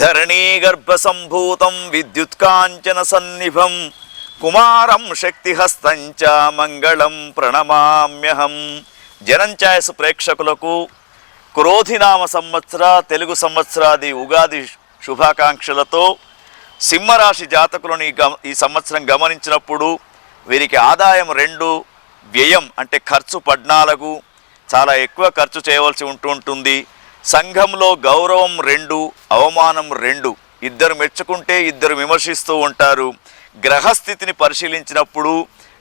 ధరణీగర్భ సంభూతం విద్యుత్కాంచన సన్నిభం కుమారం శక్తిహస్తంచ మంగళం ప్రణమామ్యహం. జనం ఛాయస్ ప్రేక్షకులకు క్రోధినామ సంవత్సర తెలుగు సంవత్సరాది ఉగాది శుభాకాంక్షలతో సింహరాశి జాతకులను ఈ సంవత్సరం గమనించినప్పుడు వీరికి ఆదాయం 2, వ్యయం అంటే ఖర్చు 14, చాలా ఎక్కువ ఖర్చు చేయవలసి ఉంటుంది. సంఘంలో గౌరవం 2, అవమానం 2, ఇద్దరు మెచ్చుకుంటే ఇద్దరు విమర్శిస్తూ ఉంటారు. గ్రహస్థితిని పరిశీలించినప్పుడు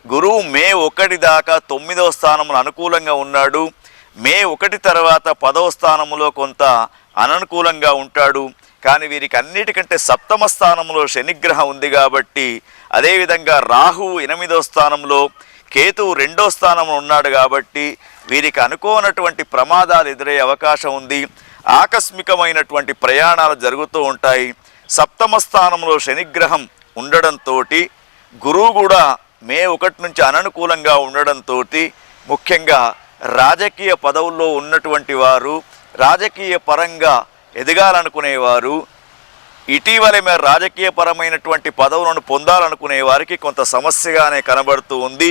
గురువు మే 1 దాకా 9వ స్థానంలో అనుకూలంగా ఉన్నాడు. మే 1 తర్వాత 10వ స్థానంలో కొంత అననుకూలంగా ఉంటాడు. కానీ వీరికి అన్నిటికంటే 7వ స్థానంలో శనిగ్రహం ఉంది కాబట్టి, అదేవిధంగా రాహువు 8వ స్థానంలో, కేతువు 2వ స్థానంలో ఉన్నాడు కాబట్టి వీరికి అనుకోనటువంటి ప్రమాదాలు ఎదురయ్యే అవకాశం ఉంది. ఆకస్మికమైనటువంటి ప్రయాణాలు జరుగుతూ ఉంటాయి. 7వ స్థానంలో శనిగ్రహం ఉండడంతో గురువు కూడా మే 1 నుంచి అననుకూలంగా ఉండడంతో ముఖ్యంగా రాజకీయ పదవుల్లో ఉన్నటువంటి వారు, రాజకీయ పరంగా ఎదగాలనుకునేవారు, ఇటీవలే మేము రాజకీయ పరమైనటువంటి పదవులను పొందాలనుకునే వారికి కొంత సమస్యగానే కనబడుతూ ఉంది.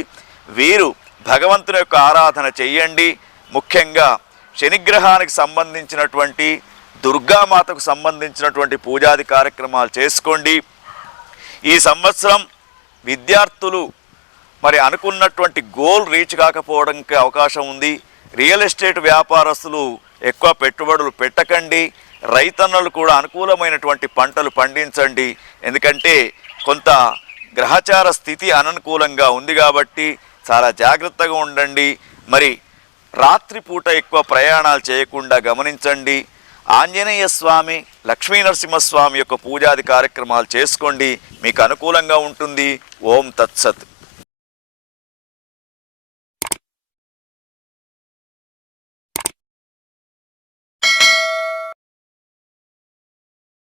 వీరు భగవంతుని యొక్క ఆరాధన చెయ్యండి. ముఖ్యంగా శనిగ్రహానికి సంబంధించినటువంటి దుర్గామాతకు సంబంధించినటువంటి పూజాది కార్యక్రమాలు చేసుకోండి. ఈ సంవత్సరం విద్యార్థులు మరి అనుకున్నటువంటి గోల్ రీచ్ కాకపోవడానికి అవకాశం ఉంది. రియల్ ఎస్టేట్ వ్యాపారస్తులు ఎక్కువ పెట్టుబడులు పెట్టకండి. రైతన్నలు కూడా అనుకూలమైనటువంటి పంటలు పండించండి. ఎందుకంటే కొంత గ్రహచార స్థితి అననుకూలంగా ఉంది కాబట్టి చాలా జాగ్రత్తగా ఉండండి. మరి రాత్రిపూట ఎక్కువ ప్రయాణాలు చేయకుండా గమనించండి. ఆంజనేయ స్వామి, లక్ష్మీ నరసింహస్వామి యొక్క పూజాది కార్యక్రమాలు చేసుకోండి. మీకు అనుకూలంగా ఉంటుంది. ఓం తత్సత్.